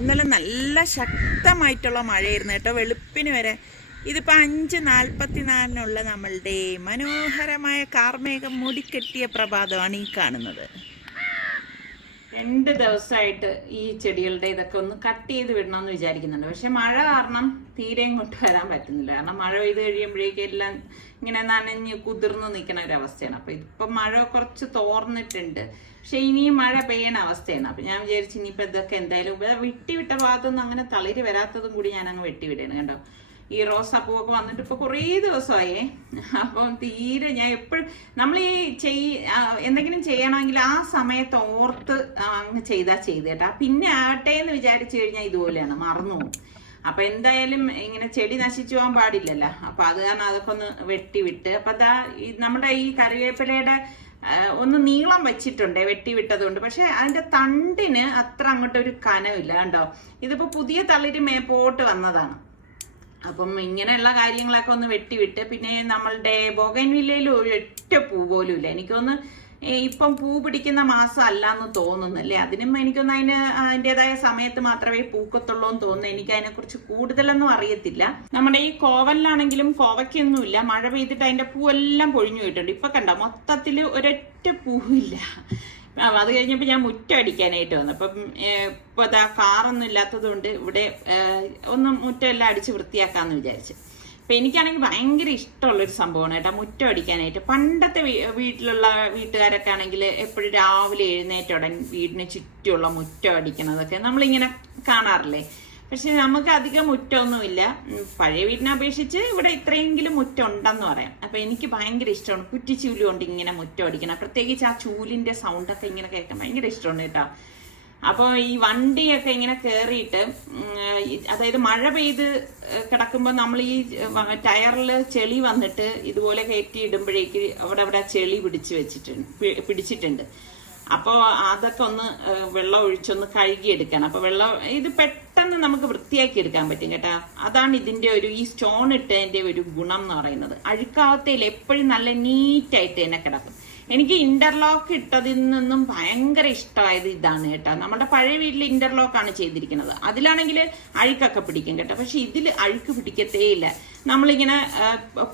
ഇന്നലെ നല്ല ശക്തമായിട്ടുള്ള മഴയായിരുന്നു കേട്ടോ, വെളുപ്പിന് വരെ. ഇതിപ്പോൾ 5:44 നമ്മളുടെ മനോഹരമായ കാർമേഘം മൂടിക്കെട്ടിയ പ്രഭാതമാണ് ഈ കാണുന്നത്. 2 ദിവസമായിട്ട് ഈ ചെടികളുടെ ഇതൊക്കെ ഒന്ന് കട്ട് ചെയ്ത് വിടണമെന്ന് വിചാരിക്കുന്നുണ്ട്. പക്ഷെ മഴ കാരണം തീരെയും കൊണ്ടുവരാൻ പറ്റുന്നില്ല. കാരണം മഴ പെയ്ത് കഴിയുമ്പോഴേക്കും എല്ലാം ഇങ്ങനെ നനഞ്ഞ് കുതിർന്ന് നിൽക്കുന്ന ഒരവസ്ഥയാണ്. അപ്പം ഇപ്പം മഴ കുറച്ച് തോർന്നിട്ടുണ്ട്, പക്ഷെ ഇനിയും മഴ പെയ്യണ അവസ്ഥയാണ്. അപ്പം ഞാൻ വിചാരിച്ചു ഇനിയിപ്പോൾ ഇതൊക്കെ എന്തായാലും വിട്ട ഭാഗത്തൊന്നും അങ്ങനെ തളിര് വരാത്തതും കൂടി ഞാൻ അങ്ങ് വെട്ടിവിടണം കേട്ടോ. ഈ റോസാപ്പൂവൊക്കെ വന്നിട്ട് ഇപ്പോൾ കുറേ ദിവസമായേ. അപ്പം തീരെ ഞാൻ എപ്പോഴും നമ്മൾ ഈ എന്തെങ്കിലും ചെയ്യണമെങ്കിൽ ആ സമയത്ത് ഓർത്ത് അങ്ങ് ചെയ്താൽ കേട്ടാ. പിന്നെ ആട്ടെ എന്ന് വിചാരിച്ചു കഴിഞ്ഞാൽ ഇതുപോലെയാണ്, മറന്നു പോകും. അപ്പം എന്തായാലും ഇങ്ങനെ ചെടി നശിച്ചു പോകാൻ പാടില്ലല്ലോ. അപ്പം അത് കാരണം അതൊക്കെ ഒന്ന് വെട്ടിവിട്ട്, അപ്പം അതാ നമ്മുടെ ഈ കറിവേപ്പിലയുടെ ഒന്ന് നീളം വെച്ചിട്ടുണ്ട് വെട്ടിവിട്ടതുകൊണ്ട്. പക്ഷെ അതിന്റെ തണ്ടിന് അത്ര അങ്ങോട്ടൊരു കനവില്ല കണ്ടോ. ഇതിപ്പോ പുതിയ തളിര് മേപ്പോട്ട് വന്നതാണ്. അപ്പം ഇങ്ങനെയുള്ള കാര്യങ്ങളൊക്കെ ഒന്ന് വെട്ടിവിട്ട്, പിന്നെ നമ്മളുടെ ബോഗൻവില്ലയിൽ ഒരു ഒറ്റ പൂ പോലും ഇല്ല. എനിക്കൊന്ന് ഇപ്പം പൂ പിടിക്കുന്ന മാസം അല്ലാന്ന് തോന്നുന്നല്ലേ. അതിനും എനിക്കൊന്ന് അതിൻ്റെതായ സമയത്ത് മാത്രമേ പൂക്കത്തുള്ളൂ എന്ന് തോന്നുന്നു. എനിക്ക് അതിനെക്കുറിച്ച് കൂടുതലൊന്നും അറിയത്തില്ല. നമ്മുടെ ഈ കോവലിലാണെങ്കിലും കോവയ്ക്കൊന്നുമില്ല. മഴ പെയ്തിട്ട് അതിന്റെ പൂവെല്ലാം പൊഴിഞ്ഞു പോയിട്ടുണ്ട്. ഇപ്പൊ കണ്ടോ, മൊത്തത്തിൽ ഒരൊറ്റ പൂവില്ല. അത് കഴിഞ്ഞപ്പോൾ ഞാൻ മുറ്റം അടിക്കാനായിട്ട് വന്നു. അപ്പം ഇപ്പോൾ അതാ കാറൊന്നും ഇല്ലാത്തത് കൊണ്ട് ഇവിടെ ഒന്ന് മുറ്റമെല്ലാം അടിച്ച് വൃത്തിയാക്കാമെന്ന് വിചാരിച്ചു. അപ്പം എനിക്കാണെങ്കിൽ ഭയങ്കര ഇഷ്ടമുള്ളൊരു സംഭവമാണ് കേട്ടോ മുറ്റം അടിക്കാനായിട്ട്. പണ്ടത്തെ വീട്ടുകാരൊക്കെ ആണെങ്കിൽ എപ്പോഴും രാവിലെ എഴുന്നേറ്റ് ഉടൻ വീടിന് ചുറ്റുമുള്ള മുറ്റം അടിക്കണതൊക്കെ നമ്മളിങ്ങനെ കാണാറില്ലേ. പക്ഷെ നമുക്ക് അധികം മുറ്റമൊന്നുമില്ല. പഴയ വീടിനെ അപേക്ഷിച്ച് ഇവിടെ ഇത്രയെങ്കിലും മുറ്റം ഉണ്ടെന്ന് പറയാം. അപ്പൊ എനിക്ക് ഭയങ്കര ഇഷ്ടമാണ് കുറ്റിച്ചൂല് കൊണ്ട് ഇങ്ങനെ മുറ്റം അടിക്കണം. പ്രത്യേകിച്ച് ആ ചൂലിന്റെ സൗണ്ടൊക്കെ ഇങ്ങനെ കേൾക്കാൻ ഭയങ്കര ഇഷ്ടമാണ് കേട്ടോ. അപ്പോൾ ഈ വണ്ടിയൊക്കെ ഇങ്ങനെ കയറിയിട്ട്, അതായത് മഴ പെയ്ത് കിടക്കുമ്പോൾ നമ്മൾ ഈ ടയറിൽ ചെളി വന്നിട്ട് ഇതുപോലെ കയറ്റി ഇടുമ്പോഴേക്ക് അവിടെ ചെളി പിടിച്ചിട്ടുണ്ട്. അപ്പോൾ അതൊക്കെ ഒന്ന് വെള്ളം ഒഴിച്ചൊന്ന് കഴുകിയെടുക്കണം. അപ്പോൾ ഇത് പെട്ടെന്ന് നമുക്ക് വൃത്തിയാക്കി എടുക്കാൻ പറ്റും കേട്ടോ. അതാണ് ഇതിന്റെ ഈ സ്റ്റോൺ ഇട്ടതിന്റെ ഒരു ഗുണം എന്ന് പറയുന്നത്. അഴുക്കാവത്തേൽ എപ്പോഴും നല്ല നീറ്റായിട്ട് തന്നെ കിടക്കും. എനിക്ക് ഇന്റർലോക്ക് ഇട്ടതിൽ നിന്നും ഭയങ്കര ഇഷ്ടമായത് ഇതാണ് കേട്ടോ. നമ്മുടെ പഴയ വീട്ടിൽ ഇന്റർലോക്കാണ് ചെയ്തിരിക്കുന്നത്. അതിലാണെങ്കിൽ അഴുക്കൊക്കെ പിടിക്കും കേട്ടോ. പക്ഷെ ഇതിൽ അഴുക്ക് പിടിക്കത്തേ ഇല്ല. നമ്മളിങ്ങനെ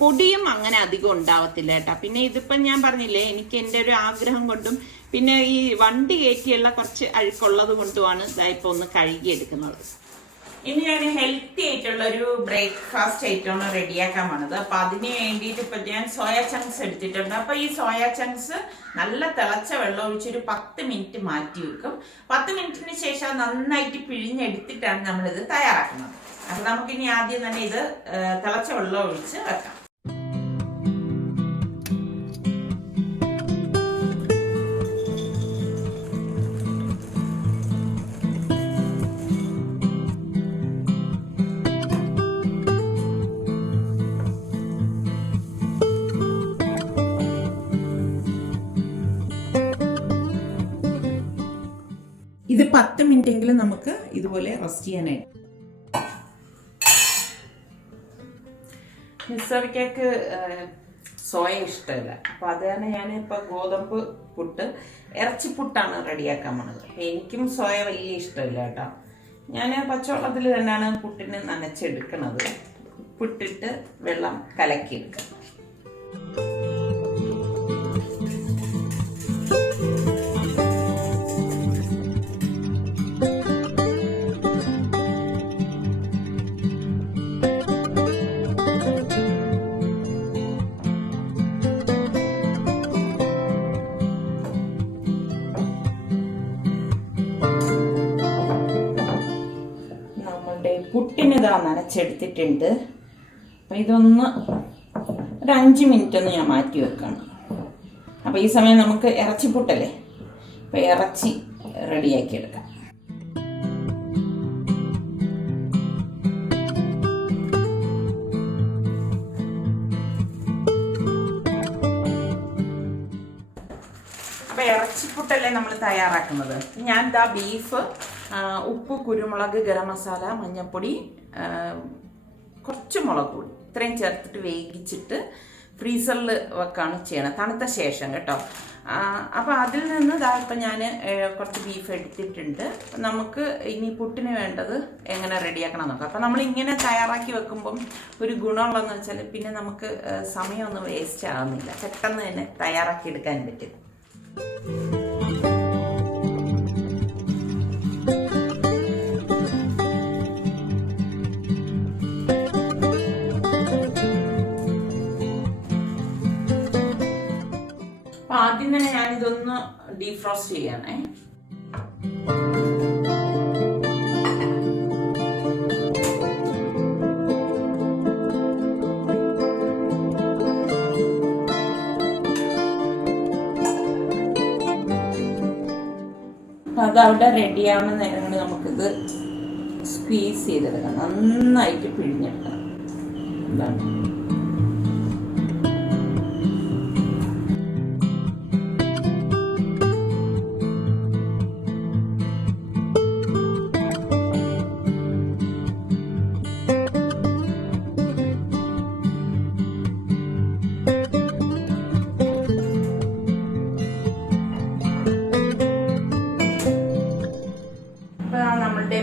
പൊടിയും അങ്ങനെ അധികം ഉണ്ടാവത്തില്ല കേട്ടോ. പിന്നെ ഇതിപ്പം ഞാൻ പറഞ്ഞില്ലേ, എനിക്ക് എൻ്റെ ഒരു ആഗ്രഹം കൊണ്ടും പിന്നെ ഈ വണ്ടി കയറ്റിയുള്ള കുറച്ച് അഴുക്കുള്ളത് കൊണ്ടുമാണ് ഇതായിപ്പോൾ ഒന്ന് കഴുകിയെടുക്കുന്നത്. ഇനി ഞാൻ ഹെൽത്തി ആയിട്ടുള്ള ഒരു ബ്രേക്ക്ഫാസ്റ്റ് ഐറ്റമാണ് റെഡിയാക്കാൻ പോണത്. അപ്പൊ അതിന് വേണ്ടിയിട്ട് ഇപ്പൊ ഞാൻ സോയ ചങ്ക്സ് എടുത്തിട്ടുണ്ട്. അപ്പൊ ഈ സോയ ചങ്ക്സ് നല്ല തിളച്ച വെള്ളം ഒഴിച്ചൊരു 10 മിനിറ്റ് മാറ്റി വെക്കും. 10 മിനിറ്റിന് ശേഷം നന്നായിട്ട് പിഴിഞ്ഞെടുത്തിട്ടാണ് നമ്മളിത് തയ്യാറാക്കുന്നത്. അപ്പൊ നമുക്കിനി ആദ്യം തന്നെ ഇത് തിളച്ച വെള്ളം ഒഴിച്ച് വെക്കാം. ഇത് 10 മിനിറ്റെങ്കിലും നമുക്ക് ഇതുപോലെ റെസ്റ്റ് ചെയ്യാനായിട്ട്. മിസ്സറിക്കക്ക് സോയ ഇഷ്ടമല്ല. അപ്പൊ അതാണ് ഞാൻ ഇപ്പൊ ഗോതമ്പ് പുട്ട്, ഇറച്ചിപ്പുട്ടാണ് റെഡിയാക്കാൻ പോണത്. എനിക്കും സോയ വലിയ ഇഷ്ടമില്ല കേട്ടോ. ഞാൻ പച്ചവെള്ളത്തിൽ തന്നെയാണ് പുട്ടിന് നനച്ചെടുക്കണത്. ഉപ്പിട്ടിട്ട് വെള്ളം കലക്കിയെടുക്കുക. പുട്ടിന് ഇതാ നനച്ചെടുത്തിട്ടുണ്ട്. അപ്പം ഇതൊന്ന് ഒരു 5 മിനിറ്റ് ഒന്ന് ഞാൻ മാറ്റി വെക്കണം. അപ്പം ഈ സമയം നമുക്ക് ഇറച്ചിപ്പുട്ടല്ലേ, അപ്പം ഇറച്ചി റെഡിയാക്കി എടുക്കാം. അപ്പം ഇറച്ചിപ്പുട്ടല്ലേ നമ്മൾ തയ്യാറാക്കുന്നത്. ഞാൻ ഇതാ ബീഫ്, ഉപ്പ്, കുരുമുളക്, ഗരം മസാല, മഞ്ഞൾപ്പൊടി, കുറച്ച് മുളക് പൊടി ഇത്രയും ചേർത്തിട്ട് വേവിച്ചിട്ട് ഫ്രീസറിൽ വെക്കാണ് ചെയ്യണം, തണുത്ത ശേഷം കേട്ടോ. അപ്പോൾ അതിൽ നിന്ന് ഇപ്പം ഞാൻ കുറച്ച് ബീഫ് എടുത്തിട്ടുണ്ട്. നമുക്ക് ഇനി പുട്ടിന് വേണ്ടത് എങ്ങനെ റെഡിയാക്കണം നോക്കാം. അപ്പം നമ്മളിങ്ങനെ തയ്യാറാക്കി വെക്കുമ്പം ഒരു ഗുണമുള്ളതെന്ന് വെച്ചാൽ പിന്നെ നമുക്ക് സമയമൊന്നും വേസ്റ്റ് ആകുന്നില്ല, പെട്ടെന്ന് തന്നെ തയ്യാറാക്കി എടുക്കാൻ പറ്റും. ആദ്യം തന്നെ ഞാനിതൊന്ന് ഡീഫ്രോസ്റ്റ് ചെയ്യണേ. അപ്പം അതവിടെ റെഡിയാവുന്ന നേരം കൊണ്ട് നമുക്കിത് സ്ക്വീസ് ചെയ്തെടുക്കാം, നന്നായിട്ട് പിഴിഞ്ഞെടുക്കണം. എന്താണ്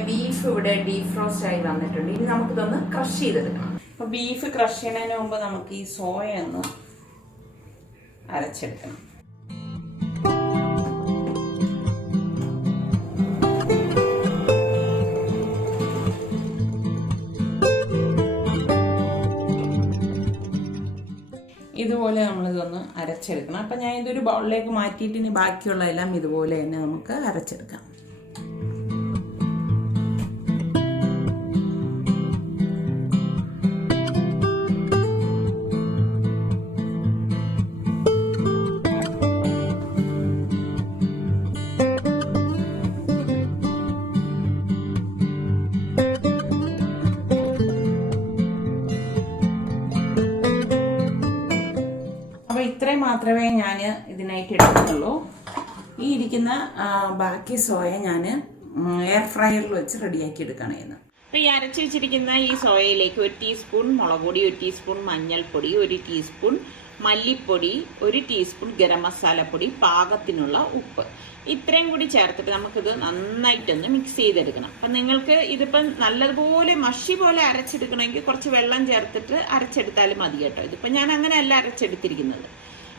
ബീഫ് ഇവിടെ ഡീഫ്രോസ്റ്റ് ആയി വന്നിട്ടുണ്ട്. ഇനി നമുക്കിതൊന്ന് ക്രഷ് ചെയ്തെടുക്കണം. അപ്പോൾ ബീഫ് ക്രഷ് ചെയ്യുന്നതിന് മുമ്പ് നമുക്ക് ഈ സോയ ഒന്ന് അരച്ചെടുക്കണം. ഇതുപോലെ നമ്മളിതൊന്ന് അരച്ചെടുക്കണം. അപ്പം ഞാൻ ഇതൊരു ബൗളിലേക്ക് മാറ്റിയിട്ട് ഇനി ബാക്കിയുള്ളതെല്ലാം ഇതുപോലെ തന്നെ നമുക്ക് അരച്ചെടുക്കാം. ഇത്രയും മാത്രമേ ഞാൻ ഇതിനായിട്ട് എടുക്കുന്നുള്ളൂ. ഈ ഇരിക്കുന്ന ബാക്കി സോയ ഞാൻ എയർ ഫ്രയറിൽ വെച്ച് റെഡിയാക്കി എടുക്കുകയാണ് ചെയ്യുന്നത്. അപ്പോൾ ഈ അരച്ച് വെച്ചിരിക്കുന്ന ഈ സോയയിലേക്ക് 1 ടീസ്പൂൺ മുളക് പൊടി, 1 ടീസ്പൂൺ മഞ്ഞൾപ്പൊടി, 1 ടീസ്പൂൺ മല്ലിപ്പൊടി, 1 ടീസ്പൂൺ ഗരം മസാലപ്പൊടി, പാകത്തിനുള്ള ഉപ്പ്, ഇത്രയും കൂടി ചേർത്തിട്ട് നമുക്കിത് നന്നായിട്ടൊന്ന് മിക്സ് ചെയ്തെടുക്കണം. അപ്പം നിങ്ങൾക്ക് ഇതിപ്പം നല്ലതുപോലെ മഷി പോലെ അരച്ചെടുക്കണമെങ്കിൽ കുറച്ച് വെള്ളം ചേർത്തിട്ട് അരച്ചെടുത്താലും മതി കേട്ടോ. ഇതിപ്പം ഞാൻ അങ്ങനെയല്ല അരച്ചെടുത്തിരിക്കുന്നത്.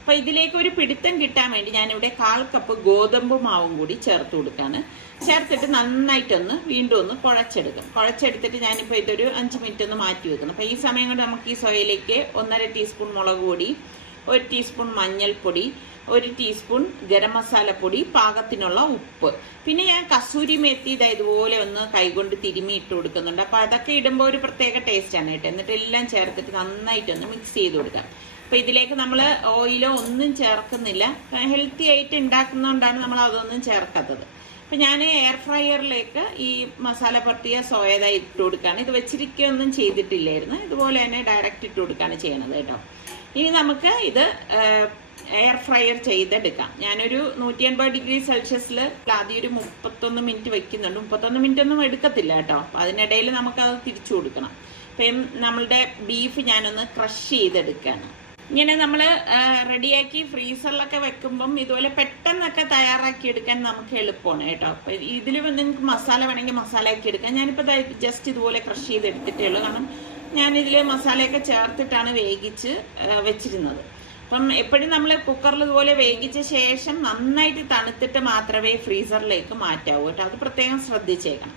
അപ്പം ഇതിലേക്ക് ഒരു പിടുത്തം കിട്ടാൻ വേണ്ടി ഞാനിവിടെ 1/4 കപ്പ് ഗോതമ്പ് മാവും കൂടി ചേർത്ത് കൊടുക്കാണ്. ചേർത്തിട്ട് നന്നായിട്ടൊന്ന് വീണ്ടും ഒന്ന് കുഴച്ചെടുത്തിട്ട് ഞാനിപ്പോൾ ഇതൊരു 5 മിനിറ്റ് ഒന്ന് മാറ്റി വെക്കണം. അപ്പം ഈ സമയം കൊണ്ട് നമുക്ക് ഈ സോയയിലേക്ക് 1.5 ടീസ്പൂൺ മുളക് പൊടി, 1 ടീസ്പൂൺ മഞ്ഞൾപ്പൊടി, 1 ടീസ്പൂൺ ഗരം മസാലപ്പൊടി, പാകത്തിനുള്ള ഉപ്പ്, പിന്നെ ഞാൻ കസൂരി മേത്തി ഇതുപോലെ ഒന്ന് കൈകൊണ്ട് തിരുമ്മി ഇട്ട് കൊടുക്കുന്നുണ്ട്. അപ്പോൾ അതൊക്കെ ഇടുമ്പോൾ ഒരു പ്രത്യേക ടേസ്റ്റാണ് കേട്ടോ. എന്നിട്ട് എല്ലാം ചേർത്തിട്ട് നന്നായിട്ടൊന്ന് മിക്സ് ചെയ്ത് കൊടുക്കാം. അപ്പോൾ ഇതിലേക്ക് നമ്മൾ ഓയിലോ ഒന്നും ചേർക്കുന്നില്ല, ഹെൽത്തി ആയിട്ട് ഉണ്ടാക്കുന്നതുകൊണ്ടാണ് നമ്മൾ അതൊന്നും ചേർക്കാത്തത്. അപ്പം ഞാൻ എയർ ഫ്രയറിലേക്ക് ഈ മസാല പരത്തിയ സോയ ഇട്ട് കൊടുക്കുകയാണ്. ഇത് വെച്ചിരിക്കുകയൊന്നും ചെയ്തിട്ടില്ലായിരുന്നു, ഇതുപോലെ തന്നെ ഡയറക്റ്റ് ഇട്ട് കൊടുക്കുകയാണ് ചെയ്യണത് കേട്ടോ. ഇനി നമുക്ക് ഇത് എയർ ഫ്രയർ ചെയ്തെടുക്കാം. ഞാനൊരു 180 ഡിഗ്രി സെൽഷ്യസിൽ ആദ്യം ഒരു 31 മിനിറ്റ് വെക്കുന്നുണ്ട്. 31 മിനിറ്റ് ഒന്നും എടുക്കത്തില്ല കേട്ടോ. അപ്പം അതിനിടയിൽ നമുക്കത് തിരിച്ചു കൊടുക്കണം. അപ്പം നമ്മളുടെ ബീഫ് ഞാനൊന്ന് ക്രഷ് ചെയ്തെടുക്കുകയാണ്. ഇങ്ങനെ നമ്മൾ റെഡിയാക്കി ഫ്രീസറിലൊക്കെ വെക്കുമ്പം ഇതുപോലെ പെട്ടെന്നൊക്കെ തയ്യാറാക്കി എടുക്കാൻ നമുക്ക് എളുപ്പമാണ് കേട്ടോ. അപ്പം ഇതിൽ നിങ്ങൾക്ക് മസാല വേണമെങ്കിൽ മസാല ആക്കി എടുക്കാം. ഞാനിപ്പോൾ ജസ്റ്റ് ഇതുപോലെ ക്രഷ് ചെയ്തെടുത്തിട്ടേ ഉള്ളൂ. കാരണം ഞാനിതിൽ മസാലയൊക്കെ ചേർത്തിട്ടാണ് വേവിച്ച് വെച്ചിരുന്നത്. അപ്പം എപ്പോഴും നമ്മൾ കുക്കറിൽ ഇതുപോലെ വേവിച്ച ശേഷം നന്നായിട്ട് തണുത്തിട്ട് മാത്രമേ ഫ്രീസറിലേക്ക് മാറ്റാവൂ കേട്ടോ. അത് പ്രത്യേകം ശ്രദ്ധിച്ചേക്കണം.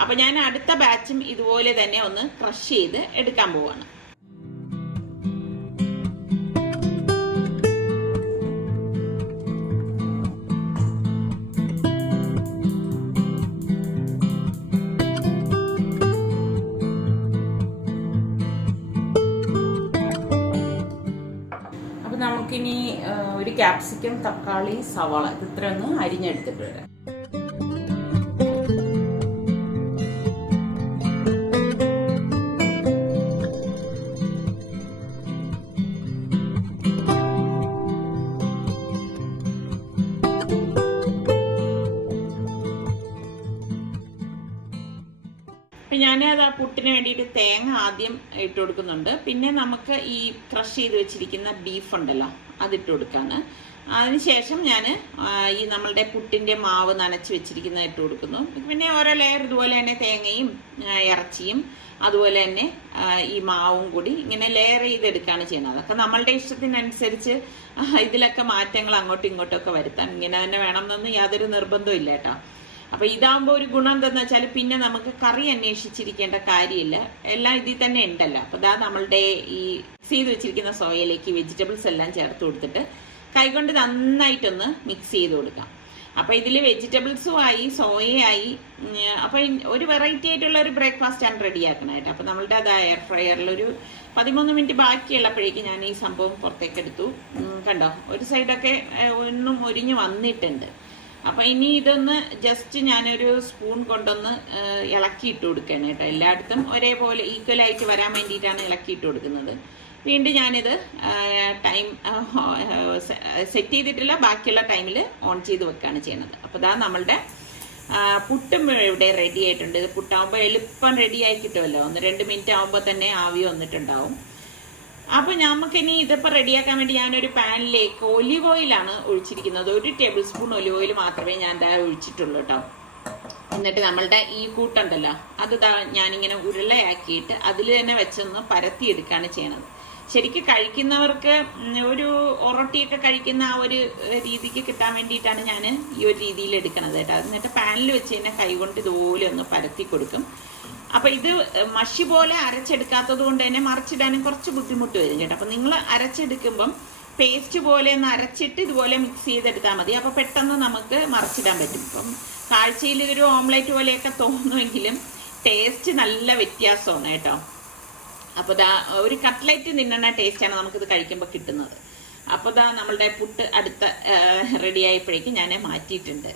അപ്പം ഞാൻ അടുത്ത ബാച്ചും ഇതുപോലെ തന്നെ ഒന്ന് ക്രഷ് ചെയ്ത് എടുക്കാൻ പോവാണ്. നമുക്കിനി ഒരു ക്യാപ്സിക്കം, തക്കാളി, സവാള ഇത് ഇത്രയൊന്ന് അരിഞ്ഞെടുത്തിട്ട് വരാം. അപ്പം ഞാനത് ആ പുട്ടിന് വേണ്ടിയിട്ട് തേങ്ങ ആദ്യം ഇട്ട് കൊടുക്കുന്നുണ്ട്. പിന്നെ നമുക്ക് ഈ ക്രഷ് ചെയ്ത് വെച്ചിരിക്കുന്ന ബീഫ് ഉണ്ടല്ലോ അതിട്ട് കൊടുക്കാണ്. അതിനുശേഷം ഞാൻ ഈ നമ്മളുടെ പുട്ടിൻ്റെ മാവ് നനച്ച് വെച്ചിരിക്കുന്നത് ഇട്ട് കൊടുക്കുന്നു. പിന്നെ ഓരോ ലെയർ ഇതുപോലെ തന്നെ തേങ്ങയും ഇറച്ചിയും അതുപോലെ തന്നെ ഈ മാവും കൂടി ഇങ്ങനെ ലെയർ ചെയ്തെടുക്കുകയാണ് ചെയ്യുന്നത്. അതൊക്കെ നമ്മളുടെ ഇഷ്ടത്തിനനുസരിച്ച് ഇതിലൊക്കെ മാറ്റങ്ങൾ അങ്ങോട്ടും ഇങ്ങോട്ടും ഒക്കെ വരുത്താം. ഇങ്ങനെ തന്നെ വേണമെന്നൊന്നും യാതൊരു നിർബന്ധവും ഇല്ല കേട്ടോ. അപ്പോൾ ഇതാകുമ്പോൾ ഒരു ഗുണം എന്താണെന്ന് വെച്ചാൽ പിന്നെ നമുക്ക് കറി അന്വേഷിച്ചിരിക്കേണ്ട കാര്യമില്ല, എല്ലാം ഇതിൽ തന്നെ ഉണ്ടല്ലോ. അപ്പോൾ ഇതാ നമ്മളുടെ ഈ ചെയ്ത് വെച്ചിരിക്കുന്ന സോയയിലേക്ക് വെജിറ്റബിൾസ് എല്ലാം ചേർത്ത് കൊടുത്തിട്ട് കൈകൊണ്ട് നന്നായിട്ടൊന്ന് മിക്സ് ചെയ്ത് കൊടുക്കാം. അപ്പോൾ ഇതിൽ വെജിറ്റബിൾസും ആയി സോയയായി. അപ്പോൾ ഒരു വെറൈറ്റി ആയിട്ടുള്ള ഒരു ബ്രേക്ക്ഫാസ്റ്റാണ് റെഡിയാക്കണമായിട്ട്. അപ്പോൾ നമ്മളുടെ അത് എയർ ഫ്രയറിലൊരു 13 മിനിറ്റ് ബാക്കിയുള്ളപ്പോഴേക്കും ഞാൻ ഈ സംഭവം പുറത്തേക്ക് എടുത്തു. കണ്ടോ, ഒരു സൈഡൊക്കെ ഒന്നും ഒരിഞ്ഞ് വന്നിട്ടുണ്ട്. അപ്പോൾ ഇനി ഇതൊന്ന് ജസ്റ്റ് ഞാനൊരു സ്പൂൺ കൊണ്ടൊന്ന് ഇളക്കിയിട്ട് കൊടുക്കുകയാണ് കേട്ടോ. എല്ലായിടത്തും ഒരേപോലെ ഈക്വലായിട്ട് വരാൻ വേണ്ടിയിട്ടാണ് ഇളക്കിയിട്ട് കൊടുക്കുന്നത്. വീണ്ടും ഞാനിത് ടൈം സെറ്റ് ചെയ്തിട്ടില്ല, ബാക്കിയുള്ള ടൈമിൽ ഓൺ ചെയ്ത് വെക്കുകയാണ് ചെയ്യുന്നത്. അപ്പോൾ ഇതാ നമ്മളുടെ പുട്ടും ഇവിടെ റെഡി ആയിട്ടുണ്ട്. ഇത് പുട്ടാകുമ്പോൾ എളുപ്പം റെഡി ആയി കിട്ടുമല്ലോ. 1-2 മിനിറ്റ് ആകുമ്പോൾ തന്നെ ആവി വന്നിട്ടുണ്ടാവും. അപ്പോൾ നമുക്കിനി ഇതിപ്പോൾ റെഡിയാക്കാൻ വേണ്ടി ഞാനൊരു പാനിലേക്ക് ഒലിവ് ഓയിലാണ് ഒഴിച്ചിരിക്കുന്നത്. 1 ടേബിൾ സ്പൂൺ ഒലിവ് ഓയിൽ മാത്രമേ ഞാൻ ഒഴിച്ചിട്ടുള്ളൂ കേട്ടോ. എന്നിട്ട് നമ്മളുടെ ഈ കൂട്ടുണ്ടല്ലോ അത് ഞാനിങ്ങനെ ഉരുളയാക്കിയിട്ട് അതിൽ തന്നെ വെച്ചൊന്ന് പരത്തിയെടുക്കുകയാണ് ചെയ്യണത്. ശരിക്കും കഴിക്കുന്നവർക്ക് ഒരു ഒറോട്ടിയൊക്കെ കഴിക്കുന്ന ആ ഒരു രീതിക്ക് കിട്ടാൻ വേണ്ടിയിട്ടാണ് ഞാൻ ഈ ഒരു രീതിയിൽ എടുക്കണത് കേട്ടോ. എന്നിട്ട് പാനിൽ വെച്ച് തന്നെ കൈകൊണ്ട് ഇതുപോലെ ഒന്ന് പരത്തി കൊടുക്കും. അപ്പോൾ ഇത് മഷി പോലെ അരച്ചെടുക്കാത്തത് കൊണ്ട് തന്നെ മറിച്ചിടാനും കുറച്ച് ബുദ്ധിമുട്ട് വരും കേട്ടോ. അപ്പോൾ നിങ്ങൾ അരച്ചെടുക്കുമ്പം പേസ്റ്റ് പോലെ ഒന്ന് അരച്ചിട്ട് ഇതുപോലെ മിക്സ് ചെയ്തെടുത്താൽ മതി. അപ്പോൾ പെട്ടെന്ന് നമുക്ക് മറിച്ചിടാൻ പറ്റും. ഇപ്പം കാഴ്ചയിൽ ഒരു ഓംലേറ്റ് പോലെയൊക്കെ തോന്നുമെങ്കിലും ടേസ്റ്റ് നല്ല വ്യത്യാസമാണ് കേട്ടോ. അപ്പോൾ ഇതാ ഒരു കട്ട്ലറ്റ് തിന്നണ ടേസ്റ്റാണ് നമുക്കിത് കഴിക്കുമ്പോൾ കിട്ടുന്നത്. അപ്പോൾ ഇതാ നമ്മളുടെ പുട്ട് അടുത്ത റെഡി ആയപ്പോഴേക്കും ഞാൻ മാറ്റിയിട്ടുണ്ട്.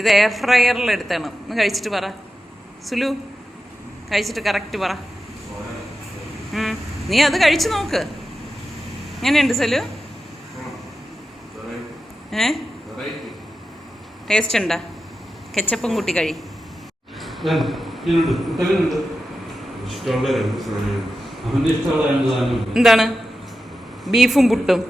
ഇത് എയർ ഫ്രയറിൽ എടുത്താണ്. ഒന്ന് കഴിച്ചിട്ട് പറ സുലു, കഴിച്ചിട്ട് കറക്റ്റ് പറ. നീ അത് കഴിച്ചു നോക്ക്, എങ്ങനെയുണ്ട് സലു? ടേസ്റ്റ് ഉണ്ടോ? കെച്ചപ്പും കൂട്ടി കഴി. എന്താണ്? ബീഫും പുട്ടും.